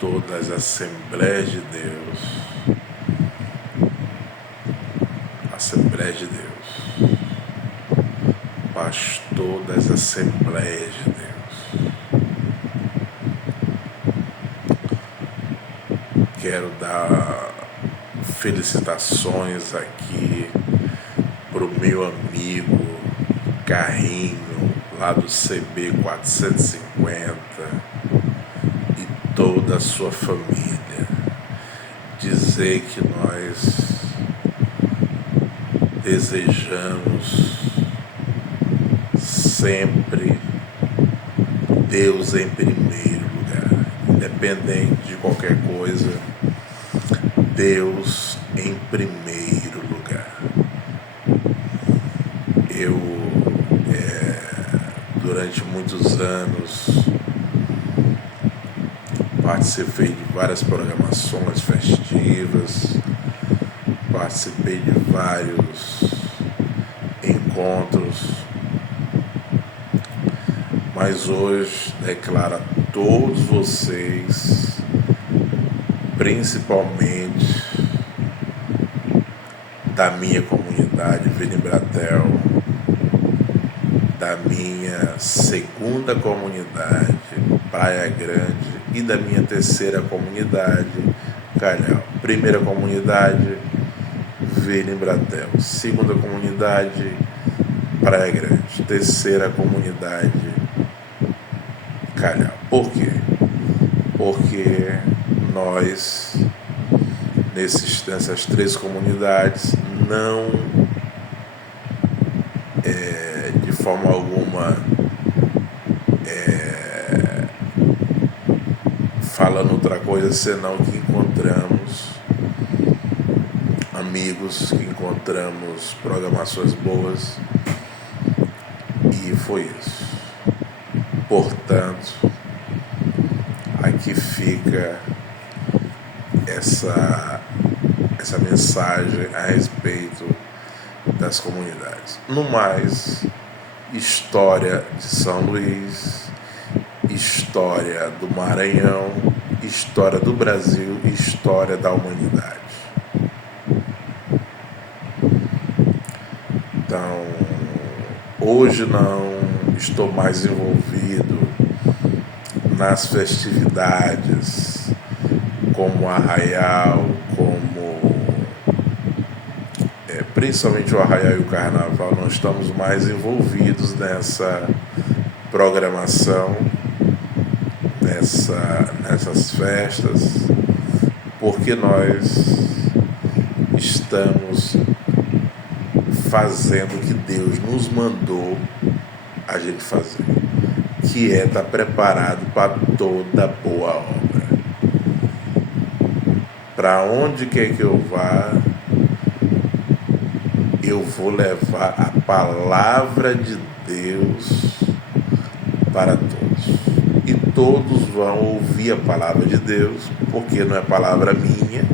pastor das Assembleias de Deus, Assembleias de Deus, pastor das Assembleias de Deus. Quero dar felicitações aqui pro meu amigo Carrinho, lá do CB 450, e toda a sua família. Dizer que nós desejamos sempre Deus em primeiro lugar, independente de qualquer coisa, Deus em primeiro lugar. Eu, durante muitos anos, participei de várias programações festivas, participei de vários encontros, mas hoje declaro a todos vocês, principalmente da minha comunidade Vila Embratel, da minha segunda comunidade Praia Grande e da minha terceira comunidade Calhau. Primeira comunidade Vila Embratel, segunda comunidade Praia Grande, terceira comunidade Calhau. Por quê? Porque nós, nessas três comunidades, não, de forma alguma, falando outra coisa, senão que encontramos amigos, que encontramos programações boas, e foi isso. Portanto, aqui fica essa mensagem a respeito das comunidades. No mais, história de São Luís, história do Maranhão, história do Brasil e história da humanidade. Então, hoje não estou mais envolvido nas festividades como Arraial, principalmente o Arraial e o Carnaval. Não estamos mais envolvidos nessa programação, nessas festas, porque nós estamos fazendo o que Deus nos mandou a gente fazer, que é estar preparado para toda boa obra. Para onde quer que eu vá, eu vou levar a palavra de Deus para todos. E todos vão ouvir a palavra de Deus, porque não é palavra minha,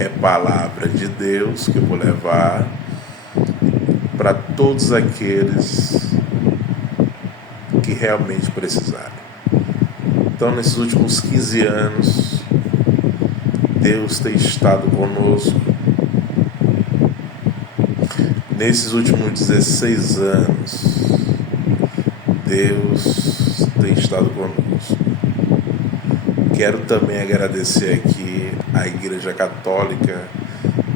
é palavra de Deus que eu vou levar para todos aqueles que realmente precisarem. Então, nesses últimos 15 anos, Deus tem estado conosco. Nesses últimos 16 anos, Deus tem estado conosco. Quero também agradecer aqui à Igreja Católica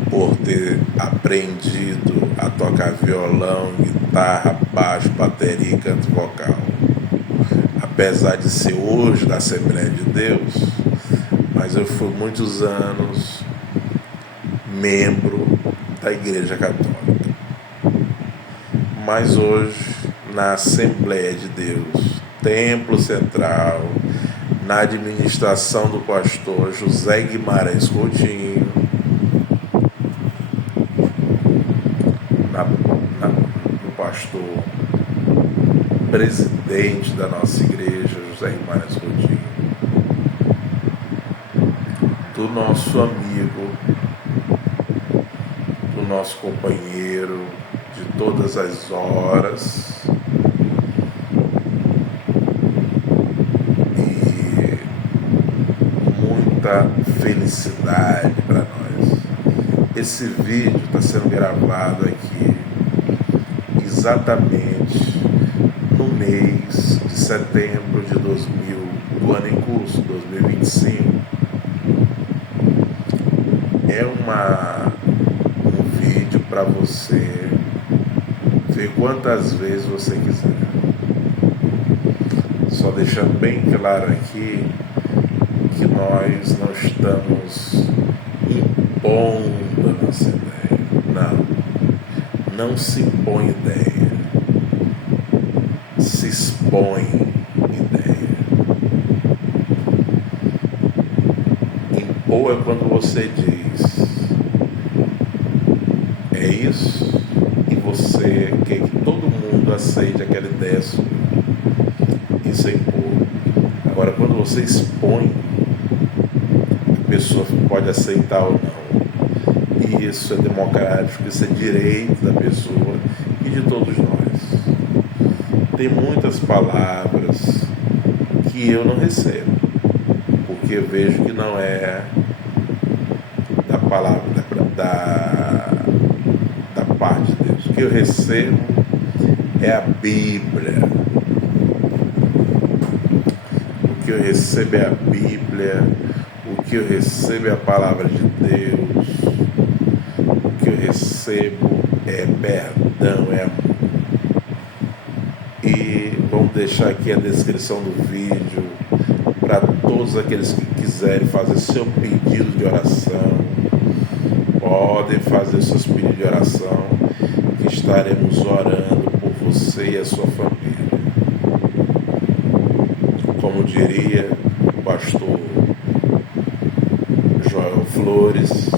por ter aprendido a tocar violão, guitarra, baixo, bateria e canto vocal. Apesar de ser hoje da Assembleia de Deus, mas eu fui muitos anos membro da Igreja Católica. Mas hoje, na Assembleia de Deus, Templo Central, na administração do pastor José Guimarães Coutinho, no pastor presidente da nossa igreja, José Guimarães Coutinho, do nosso amigo, do nosso companheiro de todas as horas, e muita felicidade para nós. Esse vídeo está sendo gravado aqui exatamente no mês de setembro de 2000, do ano em curso, 2025. É um vídeo para você ver quantas vezes você quiser. Só deixando bem claro aqui que nós não estamos impondo a nossa ideia. Não se impõe ideia. Se expõe ideia. Impor é quando você diz é isso e você quer que todo mundo aceite aquela ideia sua. Isso é impor. Agora, quando você expõe, a pessoa pode aceitar ou não. E isso é democrático, isso é direito da pessoa e de todos nós. Tem muitas palavras que eu não recebo, porque eu vejo que não é da palavra, da parte de Deus. O que eu recebo é a Bíblia. O que eu recebo é a Bíblia. O que eu recebo é a palavra de Deus. O que eu recebo é perdão, é amor. E vamos deixar aqui a descrição do vídeo para todos aqueles que quiserem fazer seu pedido de oração. Podem fazer seus pedidos de oração, que estaremos orando por você e a sua família. Como diria o pastor Joel Flores,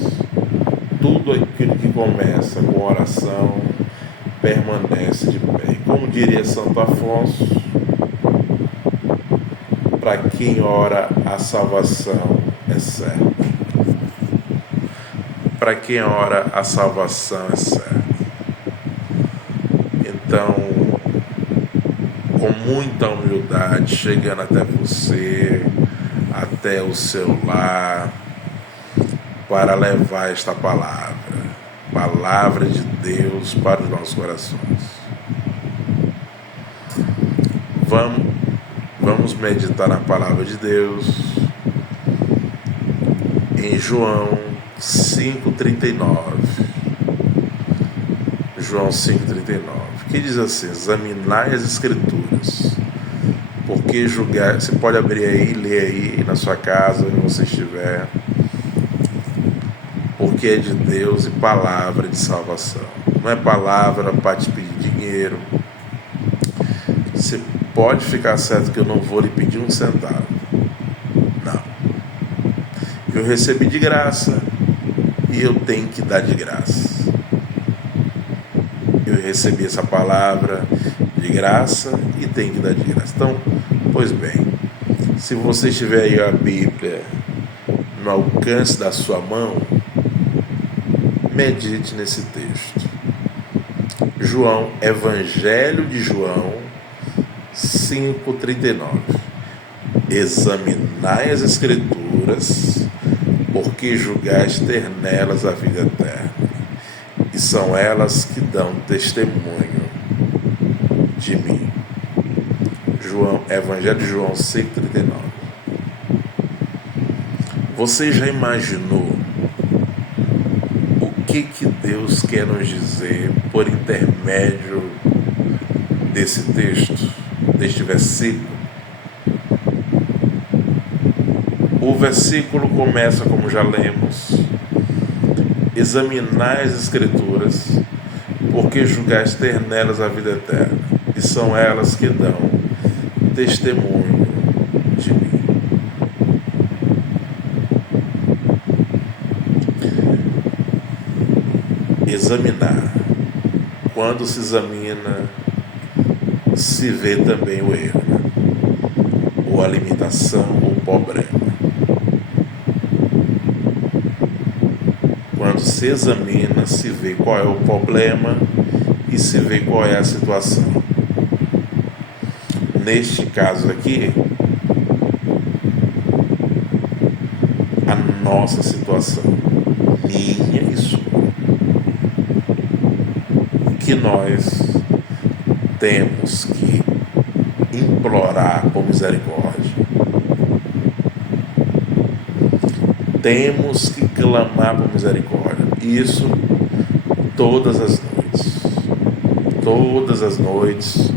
tudo aquilo que começa com oração permanece de pé. E como diria Santo Afonso, para quem ora a salvação é certa. Para quem ora a salvação é certa. Então, com muita humildade, chegando até você, até o seu lar, para levar esta palavra de Deus para os nossos corações. Vamos meditar na palavra de Deus em João 5,39. João 5,39, que diz assim: examinai as Escrituras, porque julgar. Você pode abrir aí, ler aí na sua casa, onde você estiver, porque é de Deus e palavra de salvação. Não é palavra para te pedir dinheiro. Você pode ficar certo que eu não vou lhe pedir um centavo. Não. Eu recebi de graça e eu tenho que dar de graça. Eu recebi essa palavra de graça e tenho que dar de graça. Então, pois bem, se você tiver aí a Bíblia no alcance da sua mão, medite nesse texto. João, Evangelho de João 5,39. Examinai as Escrituras, porque julgais ter nelas a vida eterna, e são elas que dão testemunho de mim. Evangelho de João 5,39. Você já imaginou o que Deus quer nos dizer por intermédio desse texto, deste versículo? O versículo começa como já lemos: examinai as Escrituras, porque julgais ter nelas a vida eterna, e são elas que dão testemunho de mim. Examinar. Quando se examina, se vê também o erro, ou a limitação, ou o problema. Quando se examina, se vê qual é o problema e se vê qual é a situação. Neste caso aqui, nossa situação, minha e sua, que nós temos que implorar por misericórdia, temos que clamar por misericórdia, isso todas as noites,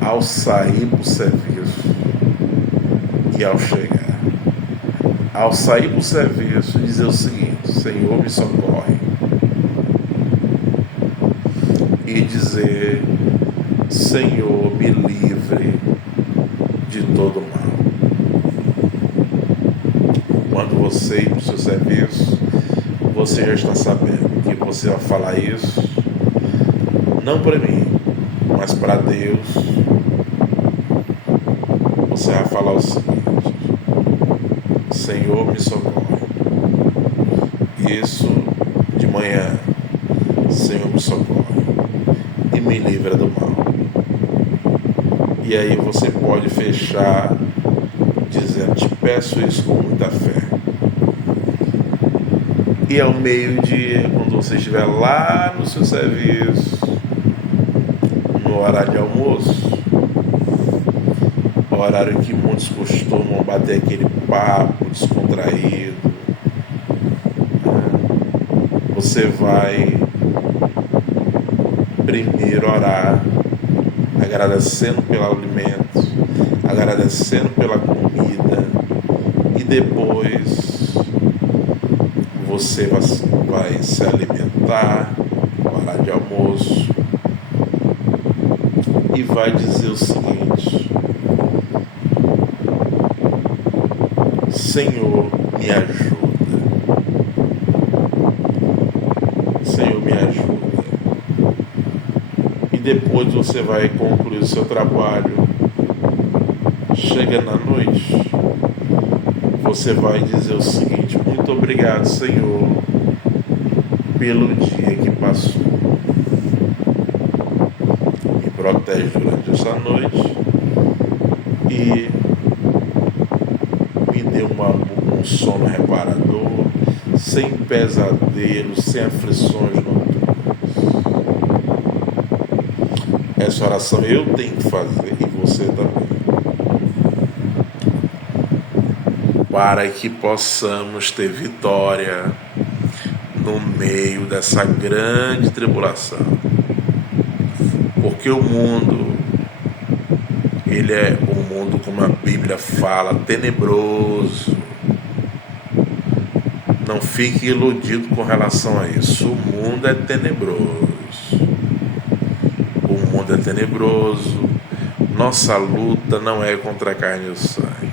ao sair para o serviço e ao chegar. Ao sair para o serviço, dizer o seguinte: Senhor, me socorre. E dizer: Senhor, me livre de todo mal. Quando você ir para o seu serviço, você já está sabendo que você vai falar isso, não para mim, mas para Deus. Você vai falar o seguinte: Senhor, me socorre. Isso de manhã: Senhor, me socorre e me livra do mal. E aí você pode fechar dizendo: te peço isso com muita fé. E ao meio-dia, quando você estiver lá no seu serviço, no horário de almoço, horário que muitos costumam bater aquele papo descontraído, você vai primeiro orar, agradecendo pelo alimento, agradecendo pela comida, e depois você vai se alimentar no horário de almoço e vai dizer o seguinte: Senhor, me ajuda. Senhor, me ajuda. E depois você vai concluir o seu trabalho. Chega na noite, você vai dizer o seguinte: muito obrigado, Senhor, pelo dia que passou. Me protege durante essa noite e me dê um sono reparador, sem pesadelos, sem aflições noturnas. Essa oração eu tenho que fazer e você também, para que possamos ter vitória no meio dessa grande tribulação. Porque o mundo, ele é um mundo, como a Bíblia fala, tenebroso. Não fique iludido com relação a isso. O mundo é tenebroso. O mundo é tenebroso. Nossa luta não é contra a carne e o sangue,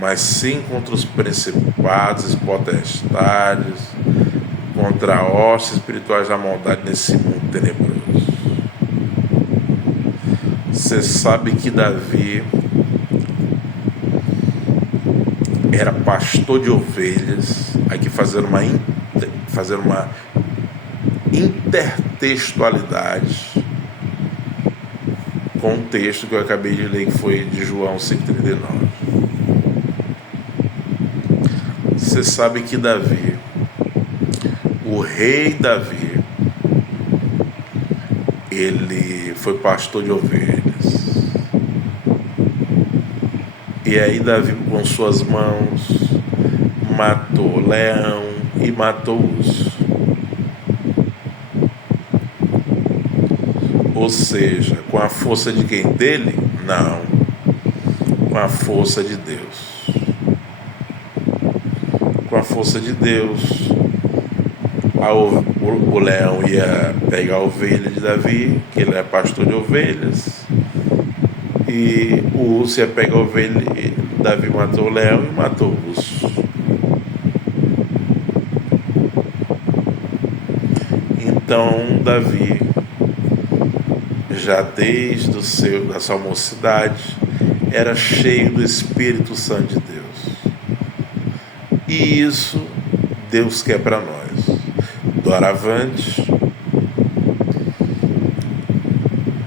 mas sim contra os principados e potestades, contra hostes espirituais da maldade nesse mundo tenebroso. Você sabe que Davi era pastor de ovelhas, aqui fazendo uma intertextualidade com o texto que eu acabei de ler, que foi de João 5,39. Você sabe que Davi, o rei Davi, ele foi pastor de ovelhas. E aí Davi, com suas mãos, matou o leão e matou o urso. Ou seja, com a força de quem? Dele? Não. Com a força de Deus. Com a força de Deus, o leão ia pegar a ovelha de Davi, que ele é pastor de ovelhas, e o urso ia pegar a ovelha, e Davi matou o leão e matou o urso. Então Davi, já desde da sua mocidade, era cheio do Espírito Santo de Deus. E isso Deus quer para nós. Doravante,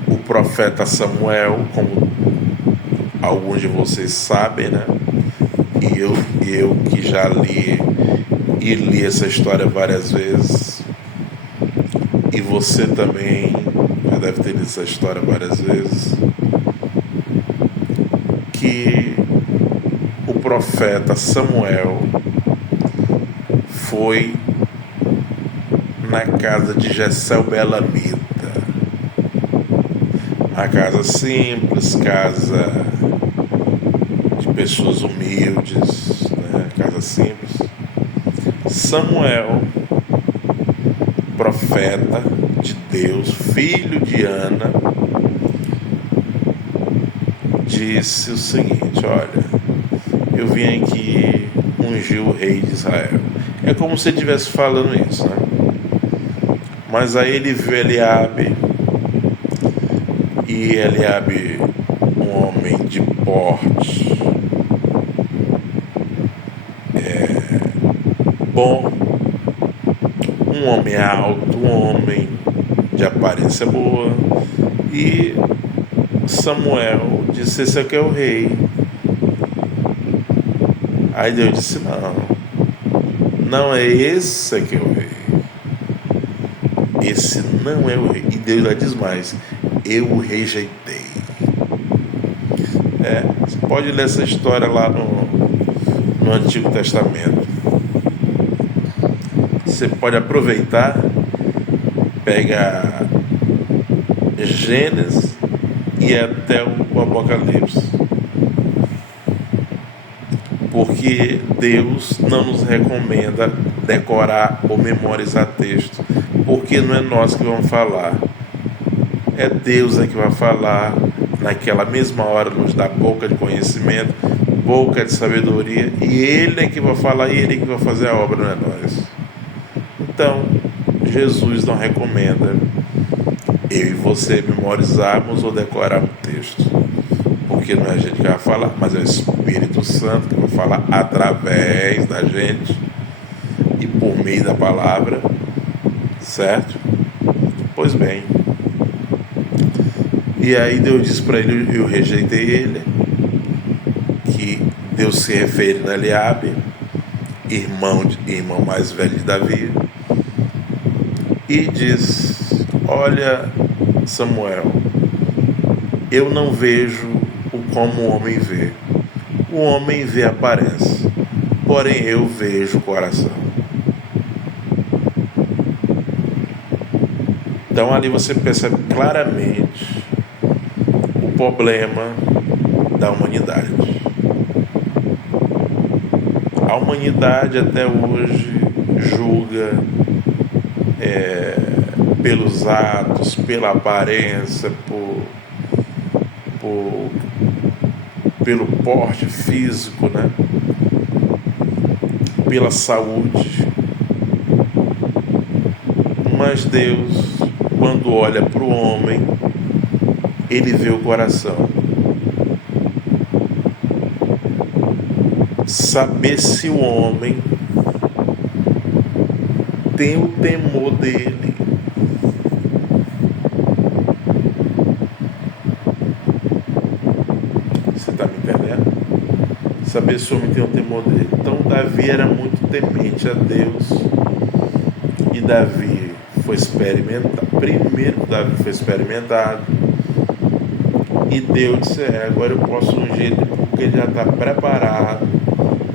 o profeta Samuel, como alguns de vocês sabem, né? eu que já li e li essa história várias vezes, e você também já deve ter lido essa história várias vezes, que o profeta Samuel foi na casa de Jessé o Belamita, uma casa simples, casa de pessoas humildes, né? Casa simples. Samuel, profeta de Deus, filho de Ana, disse o seguinte: olha, eu vim aqui ungir o rei de Israel. É como se ele estivesse falando isso, né? Mas aí ele viu Eliabe, e Eliabe, um homem de porte bom, um homem alto, um homem de aparência boa, e Samuel disse: esse aqui é o rei. Aí Deus disse: não é esse aqui é o rei, esse não é o rei. E Deus lá diz mais: eu o rejeitei. Você pode ler essa história lá no Antigo Testamento. Você pode aproveitar, pega Gênesis e até o Apocalipse, porque Deus não nos recomenda decorar ou memorizar texto, porque não é nós que vamos falar, é Deus que vai falar. Naquela mesma hora nos dá boca de conhecimento, boca de sabedoria, e Ele é que vai falar, e Ele é que vai fazer a obra, não é nós. Então, Jesus não recomenda eu e você memorizarmos ou decorarmos o texto, porque não é a gente que vai falar, mas é o Espírito Santo que vai falar através da gente e por meio da palavra, certo? Pois bem, e aí Deus disse para ele: eu rejeitei ele, que Deus se refere a Eliabe, irmão mais velho de Davi, e diz: olha, Samuel, eu não vejo como o homem vê. O homem vê a aparência, porém eu vejo o coração. Então ali você percebe claramente o problema da humanidade. A humanidade até hoje julga pelos atos, pela aparência, pelo porte físico, né? Pela saúde. Mas Deus, quando olha para o homem, Ele vê o coração. Saber se o homem tem o temor dele. Você está me entendendo? Saber se o homem tem o temor dele. Então Davi era muito temente a Deus. E Davi foi experimentado. Primeiro Davi foi experimentado. E Deus disse: agora eu posso ungir ele, porque ele já está preparado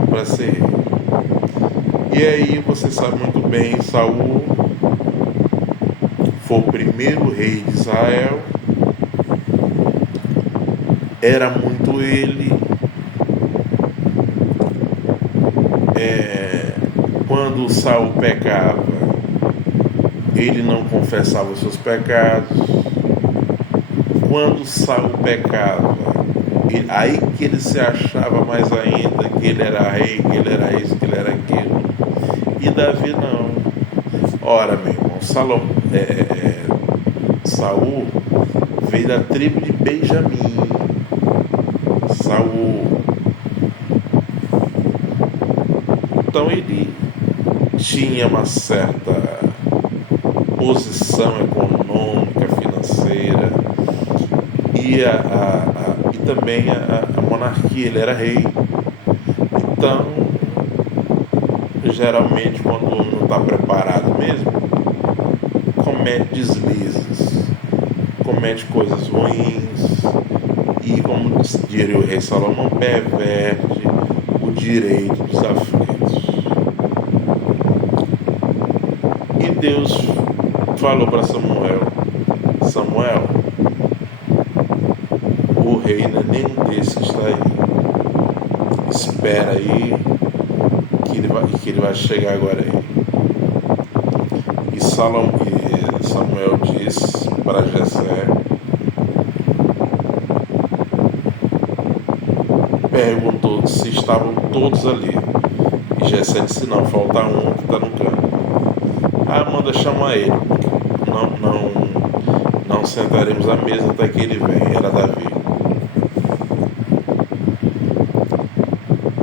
para ser rei. E aí você sabe muito bem, Saul foi o primeiro rei de Israel. Era muito ele. Quando Saul pecava, ele não confessava os seus pecados. Quando Saul pecava, aí que ele se achava mais ainda, que ele era rei, que ele era isso, que ele era aquilo. E Davi não. Ora, meu irmão, Saul veio da tribo de Benjamim. Saul. Então ele tinha uma certa posição econômica, financeira, e também a monarquia, ele era rei. Então, geralmente, quando o homem não está preparado mesmo, comete deslizes, comete coisas ruins e, como diria o rei Salomão, perverte o direito dos aflitos. E Deus falou para Samuel: Samuel, o rei não é nenhum desses que está aí. Espera aí que ele vai chegar agora aí. E Samuel disse para Jessé, perguntou se estavam todos ali. E Jessé disse: não, falta um que está no canto. Manda chamar ele, não sentaremos à mesa até que ele venha. Era Davi.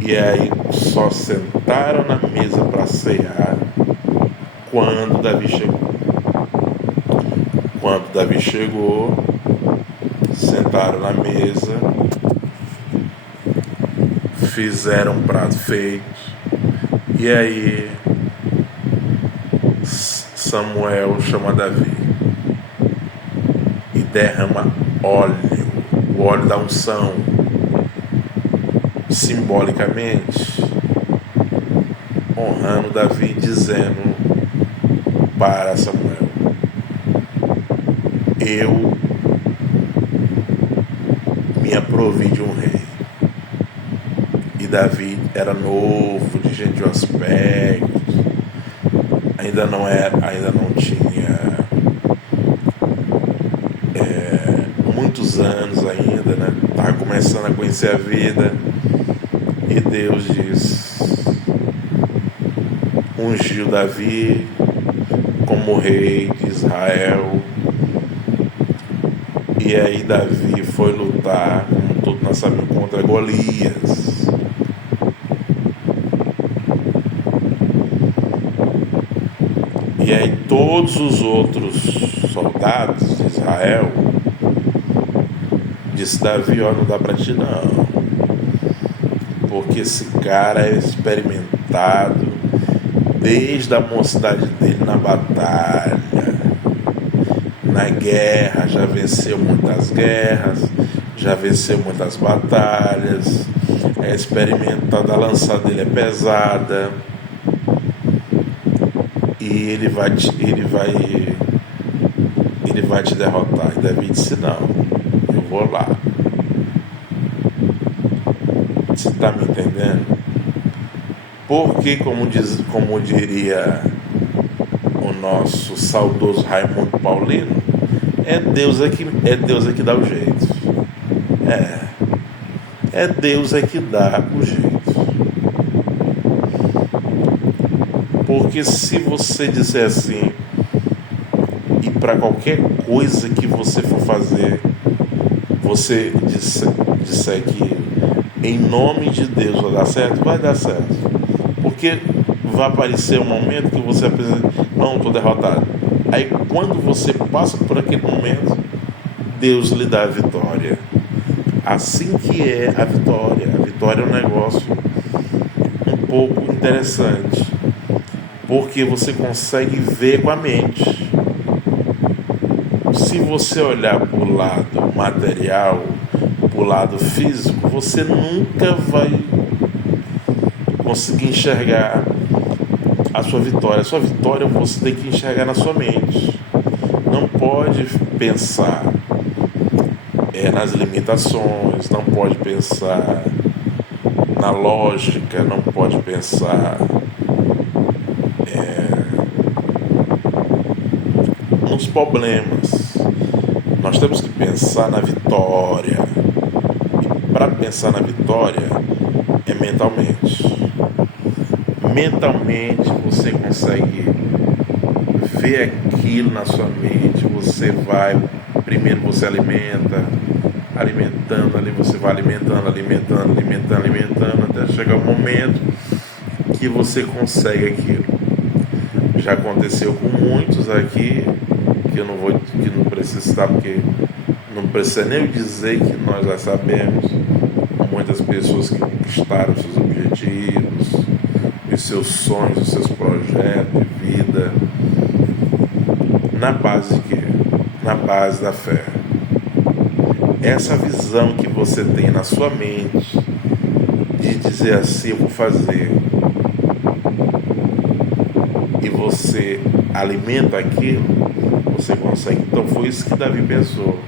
E aí só sentaram na mesa para cear quando Davi chegou. Quando Davi chegou, sentaram na mesa, fizeram um prato feito, e aí Samuel chama Davi e derrama óleo, o óleo da unção, simbolicamente honrando Davi, dizendo para Samuel: eu me aprovi de um rei. E Davi era novo, de gentil aspecto, ainda não tinha muitos anos ainda, né? Estava começando a conhecer a vida. E Deus ungiu Davi como rei de Israel. E aí Davi foi lutar, como todos nós sabemos, contra Golias. E aí todos os outros soldados de Israel disse: Davi, ó, não dá pra ti não, porque esse cara é experimentado desde a mocidade dele na batalha, na guerra, já venceu muitas guerras, já venceu muitas batalhas, é experimentado, a lança dele é pesada, e ele vai te derrotar. E Davi disse: não, eu vou lá. Você está me entendendo? Porque, como diria o nosso saudoso Raimundo Paulino, é Deus é que dá o jeito. É Deus é que dá o jeito. Porque se você disser assim, e para qualquer coisa que você for fazer, você disser que em nome de Deus vai dar certo, vai dar certo. Porque vai aparecer um momento que você vai pensar: não, estou derrotado. Aí quando você passa por aquele momento, Deus lhe dá a vitória. Assim que é a vitória. A vitória é um negócio um pouco interessante, porque você consegue ver com a mente. Se você olhar para o lado material, para o lado físico, você nunca vai conseguir enxergar a sua vitória. A sua vitória você tem que enxergar na sua mente. Não pode pensar nas limitações, não pode pensar na lógica, não pode pensar nos problemas. Nós temos que pensar na vitória. E para pensar na vitória é mentalmente. Mentalmente você consegue ver aquilo na sua mente. Você vai, primeiro você alimentando ali, você vai alimentando, até chegar o momento que você consegue aquilo. Já aconteceu com muitos aqui, que não preciso citar, porque não precisa nem dizer que nós já sabemos. Muitas pessoas que conquistaram os seus objetivos, os seus sonhos, os seus projetos de vida, na base de quê? Na base da fé. Essa visão que você tem na sua mente de dizer assim, eu vou fazer, e você alimenta aquilo, você consegue. Então foi isso que Davi pensou: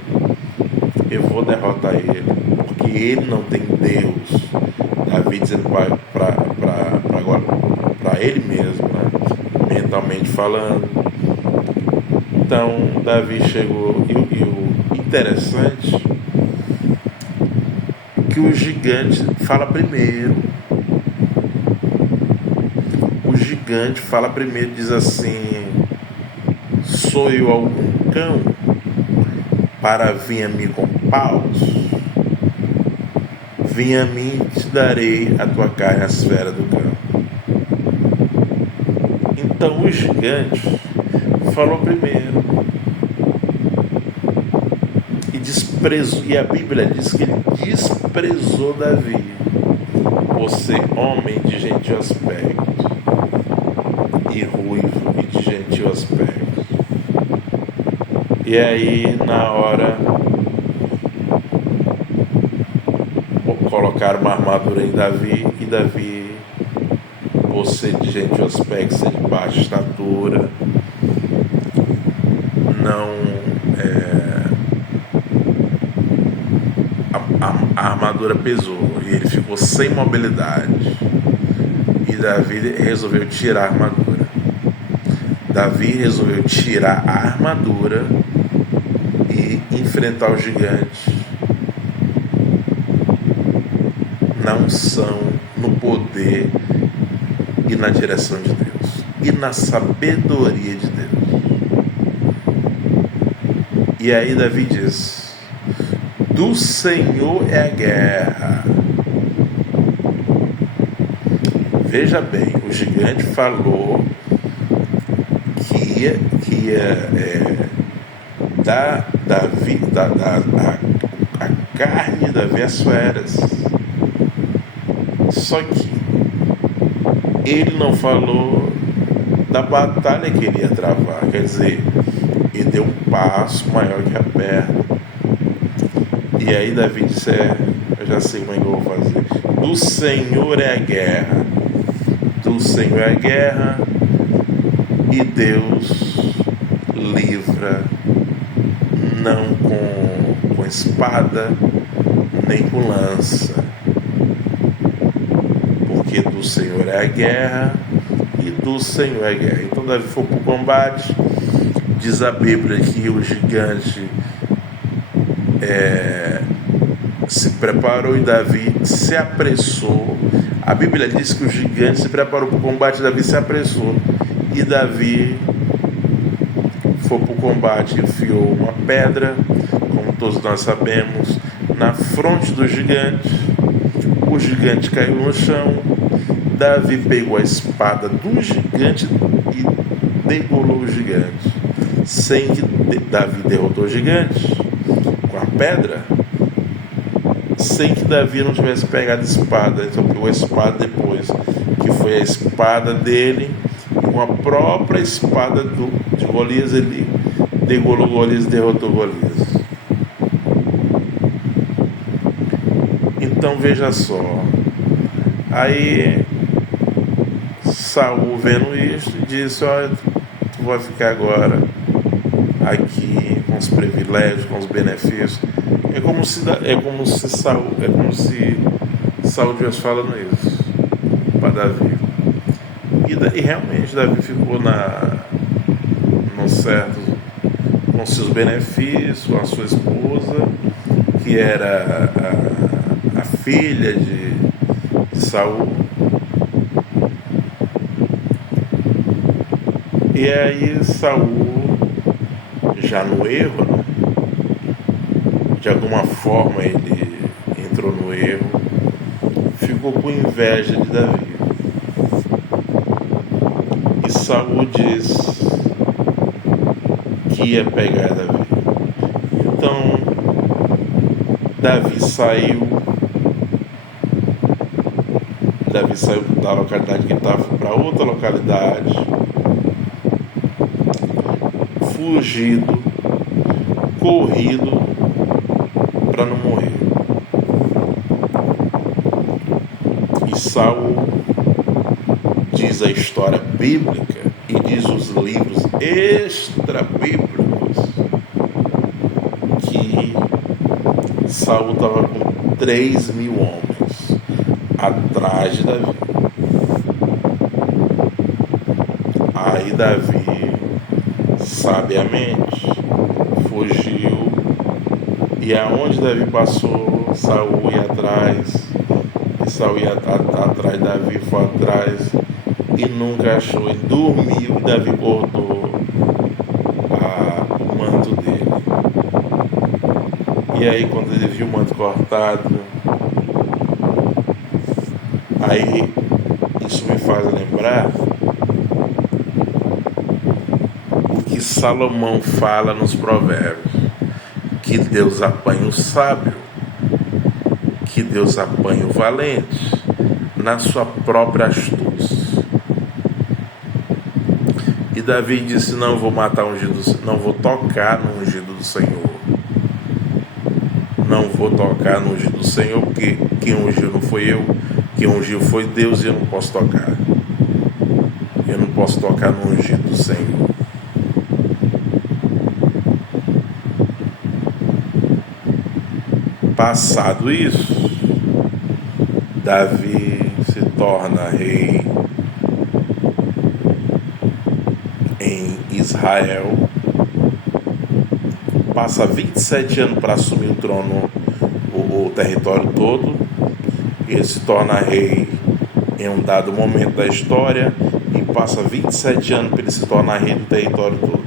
eu vou derrotar ele, porque ele não tem Deus. Davi dizendo para ele mesmo, né? Mentalmente falando. Então Davi chegou, e o interessante que o gigante fala primeiro. O gigante fala primeiro, diz assim: sou eu algum cão para vir a mim com paus? Vim a mim e te darei a tua carne às feras do campo. Então o gigante falou primeiro e desprezou, e a Bíblia diz que ele desprezou Davi, por ser homem de gentil aspecto e ruivo e de gentil aspecto. E aí na hora colocaram uma armadura em Davi, e Davi, por ser de gentil aspecto, ser de baixa estatura, não a armadura pesou e ele ficou sem mobilidade, e Davi resolveu tirar a armadura. Davi resolveu tirar a armadura e enfrentar o gigante na unção, no poder e na direção de Deus e na sabedoria de Deus. E aí Davi diz: do Senhor é a guerra. Veja bem, o gigante falou que ia dar Davi, a carne de Davi às feras. Só que ele não falou da batalha que ele ia travar. Quer dizer, ele deu um passo maior que a perna. E aí Davi disse: eu já sei como é que eu vou fazer. Do Senhor é a guerra. Do Senhor é a guerra, e Deus livra, não com espada, nem com lança. Porque do Senhor é a guerra, e do Senhor é a guerra. Então Davi foi para o combate. Diz a Bíblia que o gigante se preparou e Davi se apressou. A Bíblia diz que o gigante se preparou para o combate e Davi se apressou. E Davi foi para o combate, enfiou uma pedra, como todos nós sabemos, na fronte do gigante. O gigante caiu no chão. Davi pegou a espada do gigante e degolou o gigante. Sem que Davi derrotou o gigante com a pedra, sem que Davi não tivesse pegado a espada. Então pegou a espada depois, que foi a espada dele, e com a própria espada de Golias ele degolou Golias e derrotou Golias. Então veja só, aí Saul, vendo isso, disse: olha, tu vai ficar agora aqui com os privilégios, com os benefícios. É como se Saul estivesse falando isso para Davi. E realmente Davi ficou no certo, com seus benefícios, com a sua esposa, que era a filha de Saul. E aí Saul, já no erro, né? De alguma forma ele entrou no erro, ficou com inveja de Davi. E Saul diz que ia pegar Davi. Então Davi saiu Davi saiu da localidade que estava para outra localidade, fugido, corrido para não morrer. E Saul diz a história bíblica e diz os livros extra-bíblicos que Saul estava com 3.000 homens atrás de Davi. Aí Davi, sabiamente, fugiu, e aonde Davi passou, Saul ia atrás, e Saul ia atrás, Davi foi atrás, e nunca achou. Ele dormiu e Davi cortou o manto dele. E aí, quando ele viu o manto cortado, aí isso me faz lembrar o que Salomão fala nos Provérbios, que Deus apanha o sábio, que Deus apanha o valente na sua própria astúcia. E Davi disse: não vou matar o ungido, não vou tocar no ungido do Senhor. Não vou tocar no ungido do Senhor, porque quem ungiu não foi eu, quem ungiu foi Deus, e eu não posso tocar. Eu não posso tocar no ungido do Senhor. Passado isso, Davi se torna rei em Israel, passa 27 anos para assumir o trono, o território todo. Ele se torna rei em um dado momento da história e passa 27 anos para ele se tornar rei do território todo.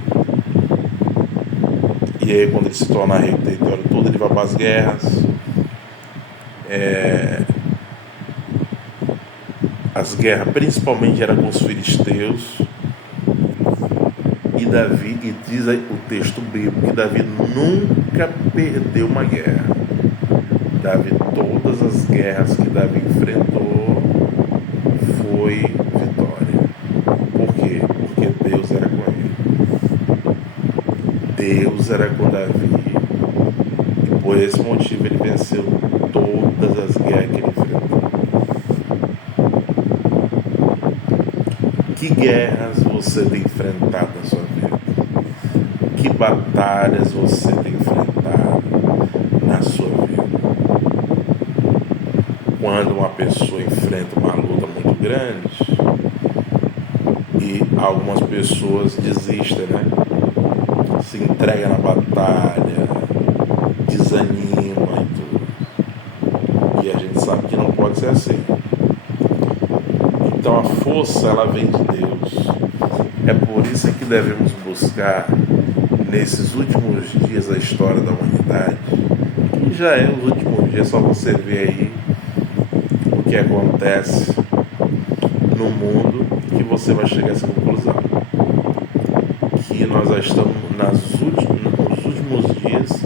E aí, quando ele se torna rei do território todo, ele vai para as guerras. As guerras principalmente eram com os filisteus. E Davi, e diz o texto bíblico, que Davi nunca perdeu uma guerra. Davi, todas as guerras que Davi enfrentou foi vitória. Por quê? Porque Deus era com ele. Deus era com Davi, e por esse motivo ele venceu todas as guerras que ele enfrentou. Que guerras você tem enfrentado na sua vida? Que batalhas você tem enfrentado na sua vida? Quando uma pessoa enfrenta uma luta muito grande, e algumas pessoas desistem, né? Se entregam na batalha, desanimam e tudo. E a gente sabe que não pode ser assim. Então a força, ela vem de Deus. É por isso que devemos buscar, nesses últimos dias da história da humanidade, que já é os últimos dias, só você ver aí o que acontece no mundo, que você vai chegar a essa conclusão. Que nós já estamos nos últimos dias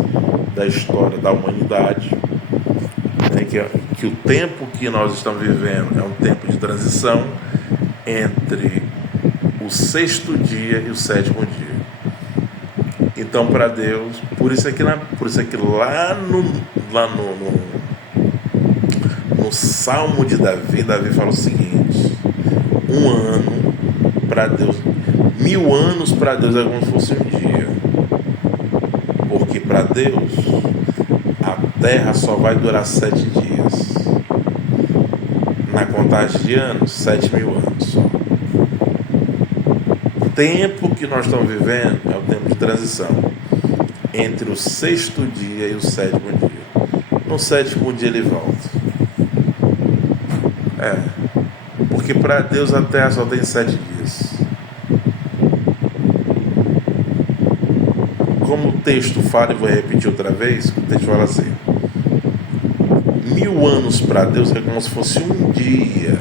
da história da humanidade, né? Que o tempo que nós estamos vivendo é um tempo de transição entre o sexto dia e o sétimo dia. Então, para Deus, por isso é que lá no Salmo de Davi, Davi fala o seguinte: um ano para Deus, 1000 anos para Deus é como se fosse um dia. Porque para Deus a terra só vai durar 7 dias. Na contagem de anos, 7.000 anos só. O tempo que nós estamos vivendo é o tempo de transição entre o sexto dia e o sétimo dia. No sétimo dia ele volta. Porque para Deus a terra só tem 7 dias. Como o texto fala, e vou repetir outra vez, o texto fala assim: 1000 anos para Deus é como se fosse um dia.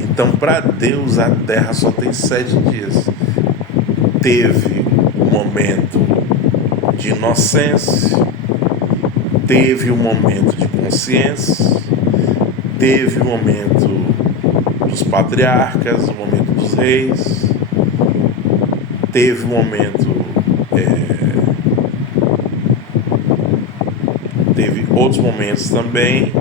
Então, para Deus, a terra só tem 7 dias. Teve um momento de inocência, teve um momento de consciência, teve o momento dos patriarcas, o momento dos reis, teve o momento, teve outros momentos também,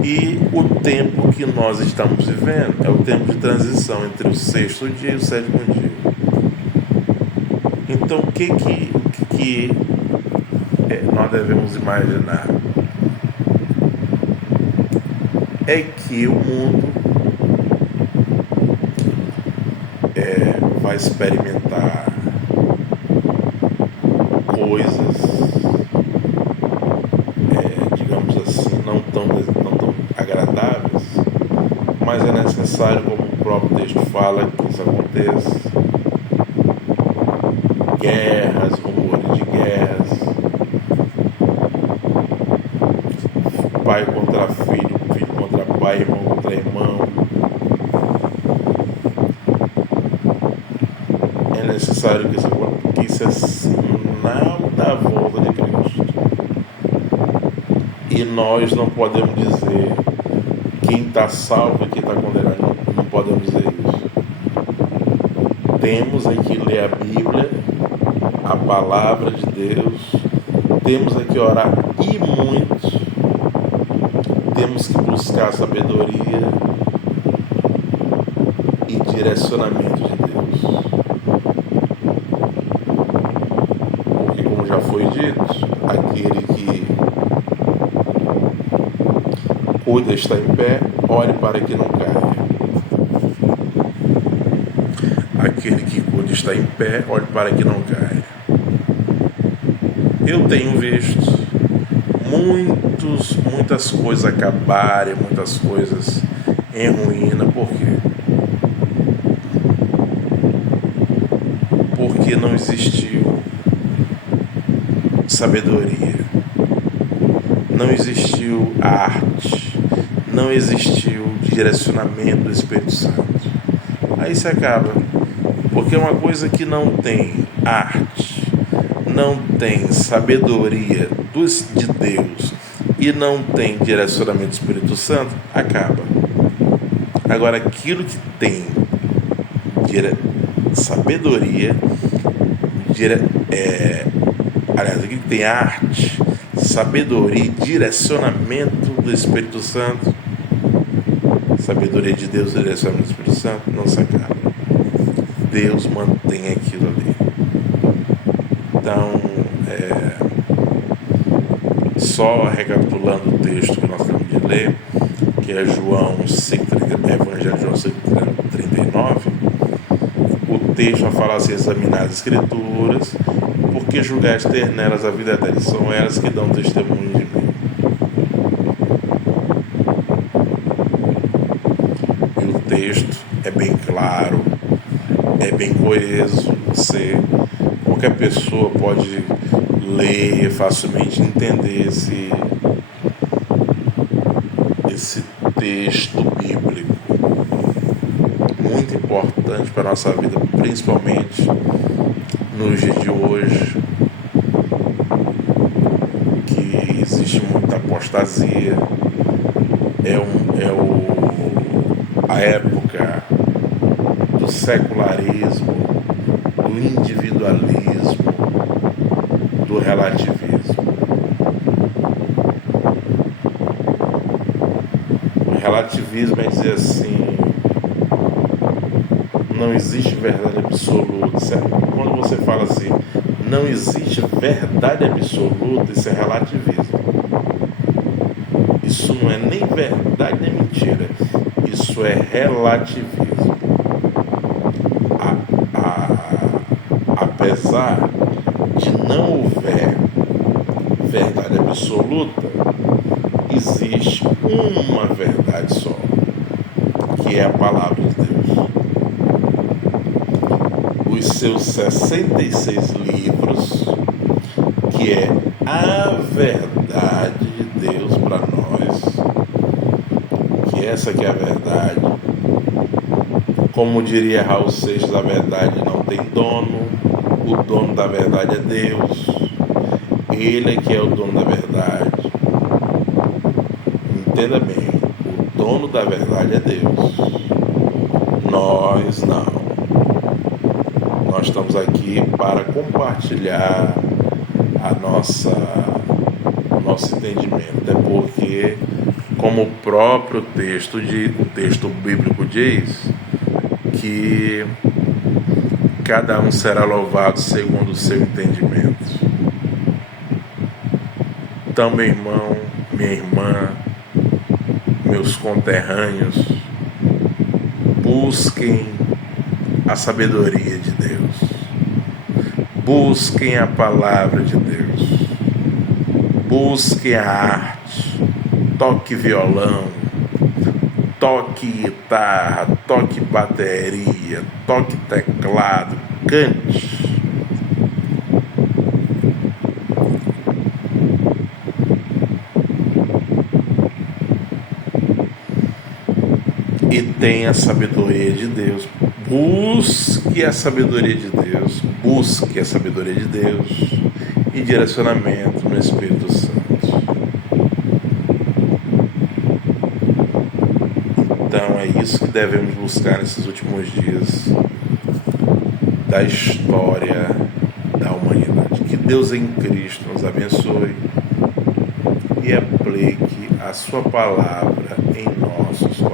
e o tempo que nós estamos vivendo é o tempo de transição entre o sexto dia e o sétimo dia. Então, o que nós devemos imaginar? É que o mundo vai experimentar coisas, digamos assim, não tão agradáveis, mas é necessário, como o próprio texto fala, que isso aconteça. Guerras, rumores de guerras, pai contra filho, filho contra pai, irmão contra irmão. É necessário que isso aconteça, porque isso é sinal da volta de Cristo. E nós não podemos dizer quem está salvo e quem está condenado. Não podemos dizer isso. Temos que ler a Bíblia, a palavra de Deus, temos que orar e muito, temos que buscar sabedoria e direcionamento de Deus. Porque, como já foi dito, aquele que cuida está em pé, ore para que não caia. Aquele que cuida está em pé, ore para que não caia. Eu tenho visto muitas coisas acabarem, muitas coisas em ruína. Por quê? Porque não existiu sabedoria, não existiu arte, não existiu direcionamento do Espírito Santo. Aí se acaba, porque uma coisa que não tem arte, não tem sabedoria de Deus e não tem direcionamento do Espírito Santo, acaba. Agora, aquilo que tem sabedoria, aquilo que tem arte, sabedoria e direcionamento do Espírito Santo, sabedoria de Deus e direcionamento do Espírito Santo, não se acaba. Deus mantém aquilo ali. Então, só recapitulando o texto que nós temos de ler, que é João 5, Evangelho de João 5:39, o texto fala assim: examinar as Escrituras, porque julgais ter nelas a vida eterna, são elas que dão testemunho de mim. E o texto é bem claro, é bem coeso, qualquer pessoa pode ler, facilmente entender esse texto bíblico, muito importante para a nossa vida, principalmente nos dias de hoje, que existe muita apostasia, a época do secularismo, do individualismo, do relativismo. O relativismo é dizer assim: não existe verdade absoluta. Quando você fala assim, não existe verdade absoluta, isso é relativismo. Isso não é nem verdade nem mentira. Isso é relativismo. Apesar de não houver verdade absoluta, existe uma verdade só, que é a palavra de Deus. Os seus 66 livros, que é a verdade de Deus para nós, que essa que é a verdade. Como diria Raul Seixas, a verdade não tem dono, O dono da verdade é Deus. Ele é que é o dono da verdade. Entenda bem, o dono da verdade é Deus. Nós não. Nós estamos aqui para compartilhar o nosso entendimento. É porque, como o próprio o texto bíblico diz, que cada um será louvado segundo o seu entendimento. Então, meu irmão, minha irmã, meus conterrâneos, busquem a sabedoria de Deus. Busquem a palavra de Deus. Busquem a arte. Toque violão, toque guitarra, toque bateria, toque teclado, cante. E tenha a sabedoria de Deus. Busque a sabedoria de Deus. Busque a sabedoria de Deus e direcionamento no Espírito Santo. Então é isso que devemos buscar nesses últimos dias da história da humanidade. Que Deus em Cristo nos abençoe e aplique a sua palavra em nossos corações.